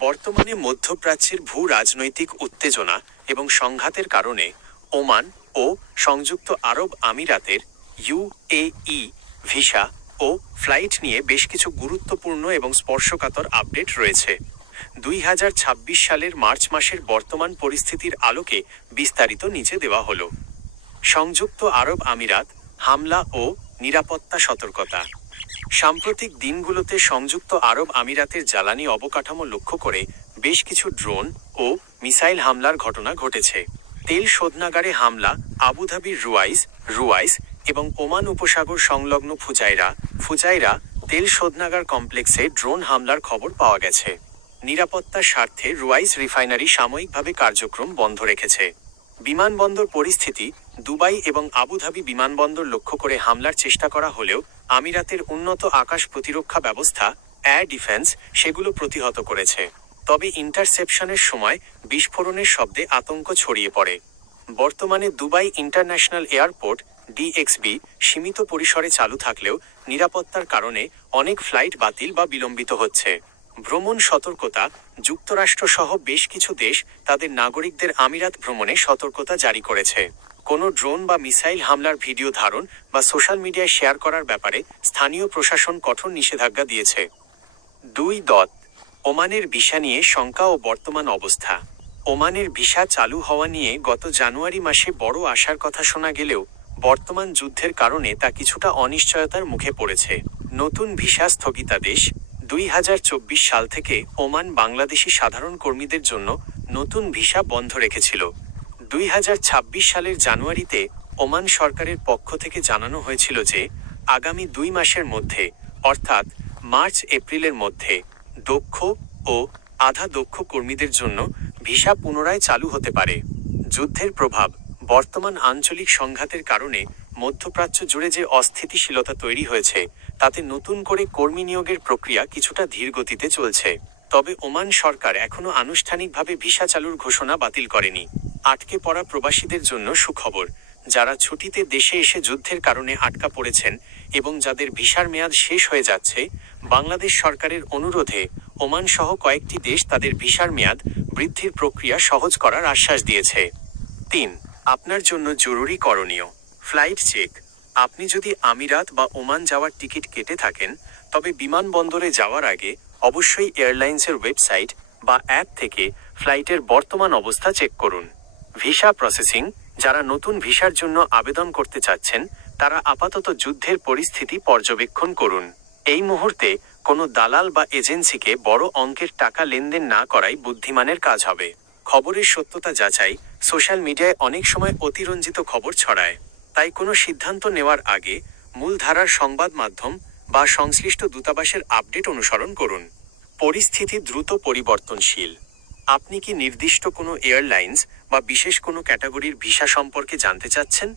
বর্তমানে মধ্যপ্রাচ্যের ভূ রাজনৈতিক উত্তেজনা এবং সংঘাতের কারণে ওমান ও সংযুক্ত আরব আমিরাতের ইউএই ভিসা ও ফ্লাইট নিয়ে বেশ কিছু গুরুত্বপূর্ণ এবং স্পর্শকাতর আপডেট রয়েছে। 2026 সালের মার্চ মাসের বর্তমান পরিস্থিতির আলোকে বিস্তারিত নিচে দেওয়া হলো। সংযুক্ত আরব আমিরাত হামলা ও নিরাপত্তা সতর্কতা। সাম্প্রতিক দিনগুলোতে সংযুক্ত আরব আমিরাতের জ্বালানি অবকাঠামো লক্ষ্য করে বেশ কিছু ড্রোন ও মিসাইল হামলার ঘটনা ঘটেছে। তেল শোধনাগারে হামলা, আবুধাবির রুয়াইস এবং ওমান উপসাগর সংলগ্ন ফুজাইরা তেল শোধনাগার কমপ্লেক্সে ড্রোন হামলার খবর পাওয়া গেছে। নিরাপত্তার স্বার্থে রুয়াইস রিফাইনারি সাময়িকভাবে কার্যক্রম বন্ধ রেখেছে। বিমানবন্দর পরিস্থিতি, দুবাই এবং আবুধাবি বিমানবন্দর লক্ষ্য করে হামলার চেষ্টা করা হলেও আমিরাতের উন্নত আকাশ প্রতিরক্ষা ব্যবস্থা এয়ার ডিফেন্স সেগুলো প্রতিহত করেছে। তবে ইন্টারসেপশনের সময় বিস্ফোরণের শব্দে আতঙ্ক ছড়িয়ে পড়ে। বর্তমানে দুবাই ইন্টারন্যাশনাল এয়ারপোর্ট ডিএক্সবি সীমিত পরিসরে চালু থাকলেও নিরাপত্তার কারণে অনেক ফ্লাইট বাতিল বা বিলম্বিত হচ্ছে। ভ্রমণ সতর্কতা। যুক্তরাষ্ট্রসহ বেশ কিছু দেশ তাদের নাগরিকদের আমিরাত ভ্রমণে সতর্কতা জারি করেছে। কোনো ড্রোন বা মিসাইল হামলার ভিডিও ধারণ বা সোশ্যাল মিডিয়ায় শেয়ার করার ব্যাপারে স্থানীয় প্রশাসন কঠোর নিষেধাজ্ঞা দিয়েছে। 2. ওমানের ভিসা নিয়ে শঙ্কা ও বর্তমান অবস্থা। ওমানের ভিসা চালু হওয়া নিয়ে গত জানুয়ারি মাসে বড় আশার কথা শোনা গেলেও বর্তমান যুদ্ধের কারণে তা কিছুটা অনিশ্চয়তার মুখে পড়েছে। নতুন ভিসা স্থগিতাদেশ। 2024 সাল থেকে ওমান বাংলাদেশি সাধারণ কর্মীদের জন্য নতুন ভিসা বন্ধ রেখেছিল। 2026 সালের জানুয়ারিতে ওমান সরকারের পক্ষ থেকে জানানো হয়েছিল যে আগামী 2 মাসের মধ্যে, অর্থাৎ মার্চ-এপ্রিলের মধ্যে দক্ষ ও আধা দক্ষ কর্মীদের জন্য ভিসা পুনরায় চালু হতে পারে। যুদ্ধের প্রভাব। বর্তমান আঞ্চলিক সংঘাতের কারণে মধ্যপ্রাচ্য জুড়ে যে অস্থিতিশীলতা তৈরি হয়েছে তাতে নতুন করে কর্মী নিয়োগের প্রক্রিয়া কিছুটা ধীর গতিতে চলছে। তবে ওমান সরকার এখনও আনুষ্ঠানিকভাবে ভিসা চালুর ঘোষণা বাতিল করেনি। আটকে পড়া প্রবাসীদের জন্য সুখবর। যারা ছুটিতে দেশে এসে যুদ্ধের কারণে আটকা পড়েছেন এবং যাদের ভিসার মেয়াদ শেষ হয়ে যাচ্ছে, বাংলাদেশ সরকারের অনুরোধে ওমান সহ কয়েকটি দেশ তাদের ভিসার মেয়াদ বৃদ্ধির প্রক্রিয়া সহজ করার আশ্বাস দিয়েছে। 3. আপনার জন্য জরুরি করণীয়। Flight check. আপনি যদি আমিরাত বা ওমান যাওয়ার টিকিট কেটে থাকেন তবে বিমানবন্দরে যাওয়ার আগে অবশ্যই এয়ারলাইন্সের ওয়েবসাইট বা অ্যাপ থেকে ফ্লাইটের বর্তমান অবস্থা চেক করুন। Visa processing. যারা নতুন ভিসার জন্য আবেদন করতে চাচ্ছেন তারা আপাতত যুদ্ধের পরিস্থিতি পর্যবেক্ষণ করুন। এই মুহূর্তে কোনো দালাল বা এজেন্সিকে বড় অঙ্কের টাকা লেনদেন না করাই বুদ্ধিমানের কাজ হবে। খবরের সত্যতা যাচাই। সোশ্যাল মিডিয়ায় অনেক সময় অতিরঞ্জিত খবর ছড়ায়, তাই কোনো সিদ্ধান্ত নেওয়ার আগে মূলধারার সংবাদ মাধ্যম বা সংশ্লিষ্ট দূতাবাসের আপডেট অনুসরণ করুন। পরিস্থিতি দ্রুত পরিবর্তনশীল। আপনি কি নির্দিষ্ট কোনো এয়ারলাইন্স বা বিশেষ কোনো ক্যাটাগরির ভিসা সম্পর্কে জানতে চাচ্ছেন?